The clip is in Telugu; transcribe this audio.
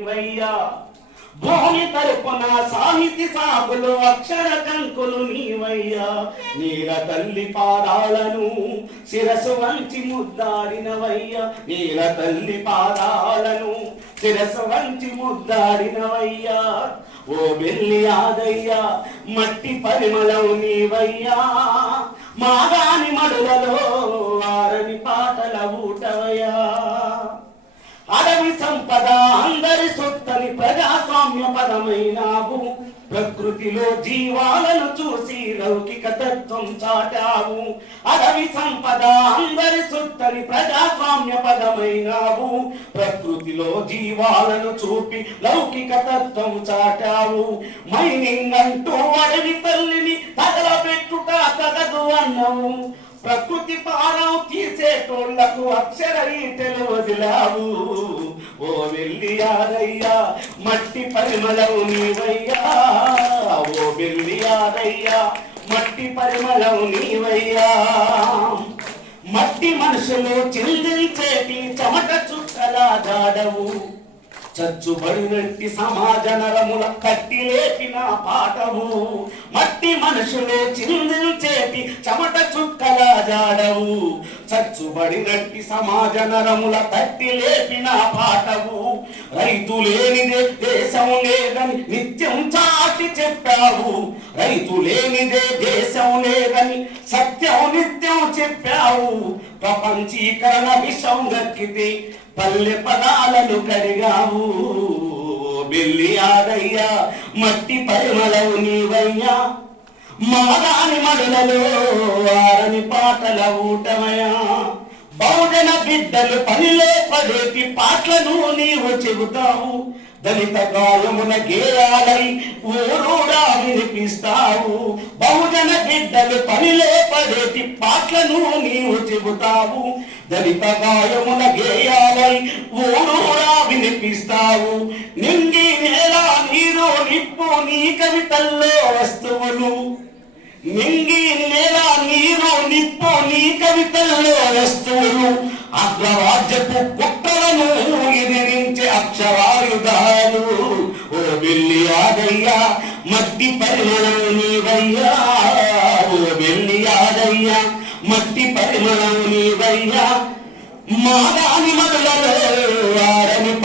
నీవయ్యా భూమి తరపున సాహితీ సాగులు అక్షర కంకులు నీవయ్యా. నీల తల్లి పాదాలను శిరసు వంచి ముద్దాడినవయ్యా. నీల తల్లి పాదాలను శిరసు వంచి ముద్దాడినవయ్యా. ఓ బెల్లి ఆదయ్యా మట్టి పరిమళం నీవయ్యా. మాగాని మడులలో వారని పాటల ఊటవయ్యా. అడవి సంపద అందరి సొత్తని ప్రజాస్వామ్య పదమైనావు. ప్రకృతిలో జీవాలను చూసి లౌకిక తత్వం చాటావు. అడవి సంపద అందరి సొత్తని ప్రజాస్వామ్య పదమైనావు. ప్రకృతిలో జీవాలను చూపి లౌకిక తత్వం చాటావు. మైనింగ్ అంటూ అడవి తల్లిని తగలబెట్టుట తగదు అన్నవు. ప్రకృతి పానం తీసేటోళ్ళకు అక్షర ఈటెలు వదిలావు. ఓ మట్టి పరిమళం నీవయ్యా. ఓ వెళ్ళి ఆదయ్యా మట్టి పరిమళం నీవయ్యా. మట్టి మనుషులు చేతి చెమట చుక్కలా జాడవు. చచ్చుబడినట్టి సమాజ నరముల కట్టి లేపిన పాటము మట్టి మనుషులు చిందించేటి చెమట చుక్కల జాడవు. చచ్చుబడినట్టి సమాజ నరముల తట్టి లేపిన పాటవు రైతు లేనిదే దేశం లేదని నిత్యం చాటి చెప్పావు. రైతు లేనిదే దేశం లేదని సత్యం నిత్యం చెప్పావు. ప్రపంచీకరణ విషం దక్కితే పల్లె పదాలను కరిగావు బిల్లి ఆదయ్యా మట్టి పరిమళవు నీవయ్యా. మాదాని మడులలో పాటల ఊటమయా. బహుజన బిడ్డలు పనిలో పడేటి పాటలను నీవు చెబుతావు. దళిత గాయమున గేయాలై ఊరూడా వినిపిస్తావు. బహుజన బిడ్డలు పనిలో పడేటి పాటలను నీవు చెబుతావు. దళిత గాయమున గేయాలై ఊరూరా వినిపిస్తావు. నింగి నేల నీరు నిప్పు నీ కవితల్లో వస్తువులు. నింగి నేల నీరు నిప్పు నీ కవితల్లో వస్తువులు అగ్రరాజ్యపు కుట్రలను ఎదిరించే అక్షరాయుధాలు. ఓ బిల్లి ఆదయ్యా మట్టి పరిమళం నీవయ్యా. ఓ బిల్లి ఆదయ్యా మట్టి పరిమళం నీవయ్యా. మాదాని మడులలో వారని